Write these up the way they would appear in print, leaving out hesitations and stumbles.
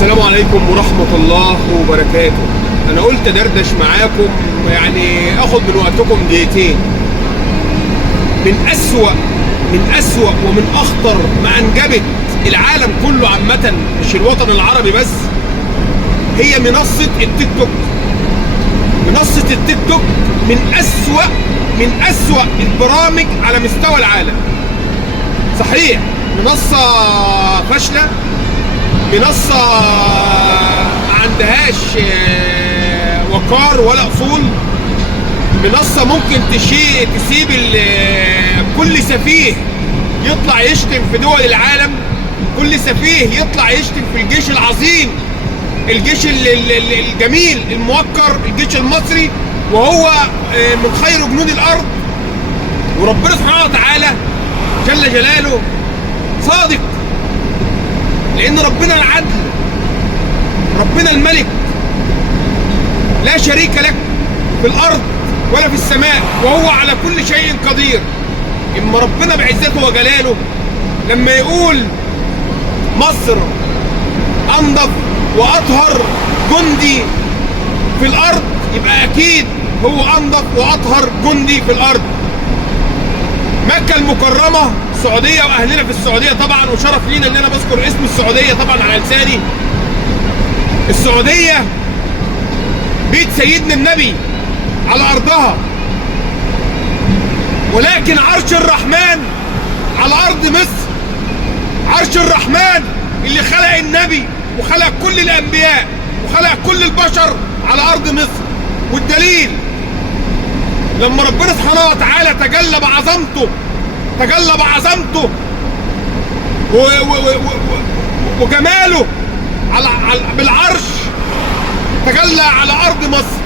السلام عليكم ورحمة الله وبركاته. أنا قلت دردش معاكم، يعني آخد من وقتكم دقيقتين. من أسوأ ومن أخطر ما أنجبت العالم كله عامة، مش الوطن العربي بس، هي منصة التيك توك. منصة التيك توك من أسوأ البرامج على مستوى العالم. صحيح منصة فاشلة، منصة ما عندهاش وقار ولا أصول، منصة ممكن تسيب كل سفيه يطلع يشتم في دول العالم، كل سفيه يطلع يشتم في الجيش العظيم، الجيش الجميل الموقر، الجيش المصري، وهو من خير جنود الأرض. وربنا سبحانه وتعالى جل جلاله صادق، لأن ربنا العدل، ربنا الملك، لا شريك لك في الأرض ولا في السماء، وهو على كل شيء قدير. إما ربنا بعزته وجلاله لما يقول مصر أنظف وأطهر جندي في الأرض، يبقى أكيد هو أنظف وأطهر جندي في الأرض. مكة المكرمة، السعودية وأهلنا في السعودية طبعا، وشرف لينا إن أنا بذكر اسم السعودية طبعا على لساني. السعودية بيت سيدنا النبي على أرضها، ولكن عرش الرحمن على أرض مصر. عرش الرحمن اللي خلق النبي وخلق كل الأنبياء وخلق كل البشر على أرض مصر. والدليل لما ربنا سبحانه وتعالى تجلى بعظمته وجماله بالعرش، تجلى على أرض مصر،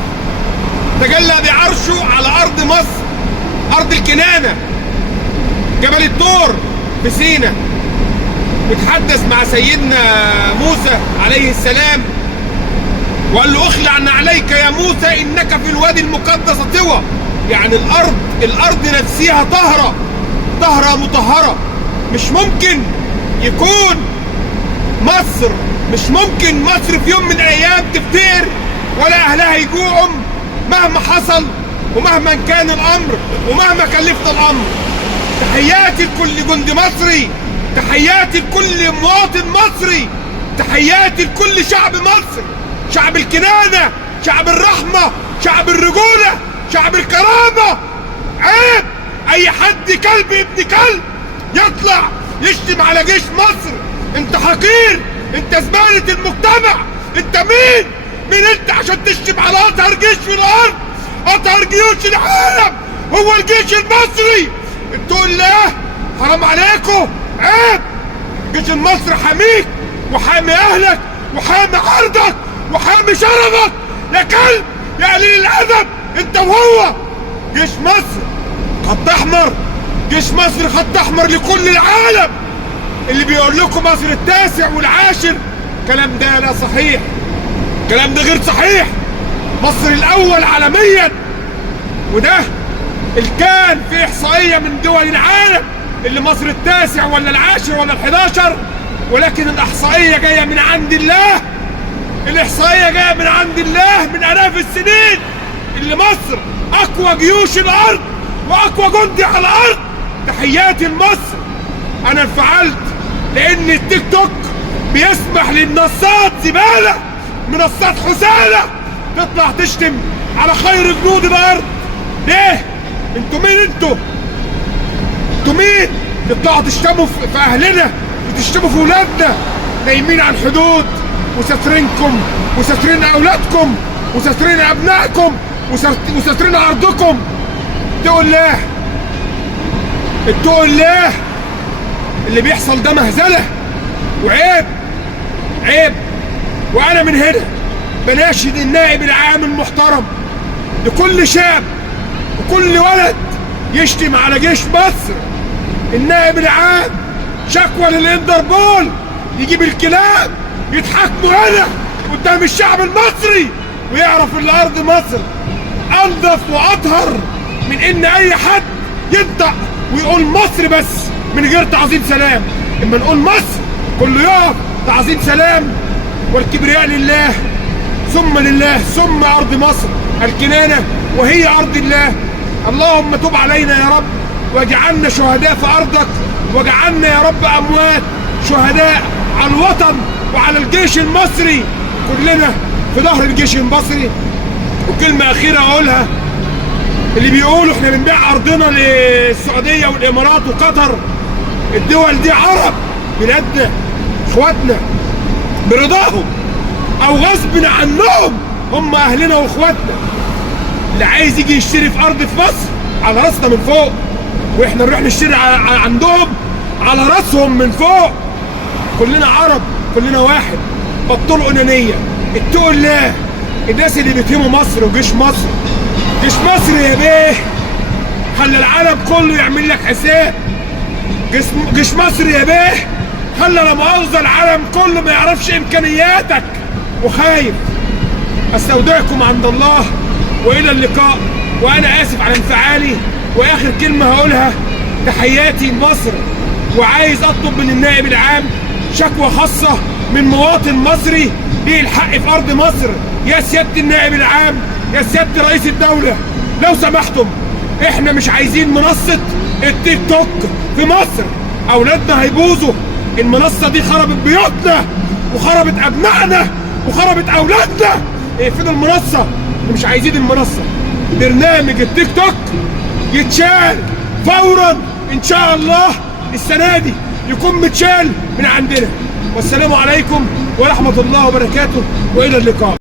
تجلى بعرشه على أرض مصر، أرض الكنانة، جبل الطور في سينا. وتحدث مع سيدنا موسى عليه السلام وقال له اخلع عليك يا موسى إنك في الوادي المقدس طوى. يعني الأرض نفسها طهرة مطهرة. مش ممكن يكون مصر، مش ممكن مصر في يوم من الأيام تفتقر ولا أهلها يجوعوا مهما حصل ومهما كان الأمر ومهما كلفت الأمر. تحياتي لكل جندي مصري، تحياتي لكل مواطن مصري، تحياتي لكل شعب مصر، شعب الكنانة، شعب الرحمة، شعب الرجولة، شعب الكرامة. عيب أي حد كلب ابن كلب يطلع يشتم على جيش مصر. انت حقير، انت زبالة المجتمع. انت مين انت عشان تشتم على اطهر جيش في الارض، اطهر جيوش العالم هو الجيش المصري؟ اتقوا الله، حرام عليكم، عيب. الجيش المصري حاميك وحامي اهلك وحامي عرضك وحامي شرفك. يا كلب يا قليل الادب انت وهو. جيش مصر خط احمر، جيش مصر خط احمر لكل العالم. اللي بيقول لكم مصر التاسع والعاشر، الكلام ده لا صحيح، الكلام ده غير صحيح. مصر الاول عالميا، وده اللي كان في احصائيه من دول العالم اللي مصر التاسع ولا العاشر ولا ال11، ولكن الاحصائيه جايه من عند الله. الاحصائيه جايه من عند الله من الاف السنين، اللي مصر اقوى جيوش الارض واقوى جندي على الارض. تحياتي لمصر. انا انفعلت لان التيك توك بيسمح للنصات زباله، منصات حسالة تطلع تشتم على خير جنود الارض. ليه؟ انتوا مين؟ انتوا مين تطلعوا تشتموا في اهلنا وتشتموا في ولادنا نايمين على الحدود وساترينكم وساترين اولادكم وساترين ابنائكم وساترين ارضكم؟ اتقوا الله. اللي بيحصل ده مهزله وعيب، عيب. وانا من هنا بناشد النائب العام المحترم لكل شاب وكل ولد يشتم على جيش مصر، النائب العام شكوى للانتربول، يجيب الكلاب يتحاكموا هنا قدام الشعب المصري ويعرف ان ارض مصر انظف واطهر من ان اي حد ينطق ويقول مصر بس من غير تعظيم سلام. اما نقول مصر كله يقف تعظيم سلام والكبرياء لله ثم لله ثم أرض مصر الكنانة وهي أرض الله. اللهم تب علينا يا رب واجعلنا شهداء في أرضك، واجعلنا يا رب أموات شهداء على الوطن وعلى الجيش المصري، كلنا في ظهر الجيش المصري. وكلمة أخيرة أقولها، اللي بيقولوا احنا بنبيع أرضنا للسعودية والإمارات وقطر، الدول دي عرب بلادنا اخواتنا برضاهم او غصب عنهم، هم اهلنا واخواتنا. اللي عايز يجي يشتري في ارض في مصر على راسنا من فوق، واحنا نروح نشتري عندهم على راسهم من فوق. كلنا عرب، كلنا واحد. بطلوا انانيه، اتقوا الله. الناس اللي بيتهموا مصر وجيش مصر، جيش مصر يا بيه خلى العالم كله يعمل لك حساب. جيش مصر يا بيه خلى لا مؤاخذة العالم كله ما يعرفش امكانياتك وخايف. استودعكم عند الله والى اللقاء، وانا اسف على انفعالي. واخر كلمه هقولها، تحياتي لمصر. وعايز اطلب من النائب العام شكوى خاصه من مواطن مصري ليه الحق في ارض مصر. يا سياده النائب العام، يا سياده رئيس الدوله، لو سمحتم احنا مش عايزين منصه التيك توك في مصر. اولادنا هيبوظوا. المنصه دي خربت بيوتنا وخربت ابنائنا وخربت اولادنا. اقفلوا المنصه، مش عايزين المنصه. برنامج التيك توك يتشال فورا ان شاء الله، السنه دي يكون متشال من عندنا. والسلام عليكم ورحمه الله وبركاته والى اللقاء.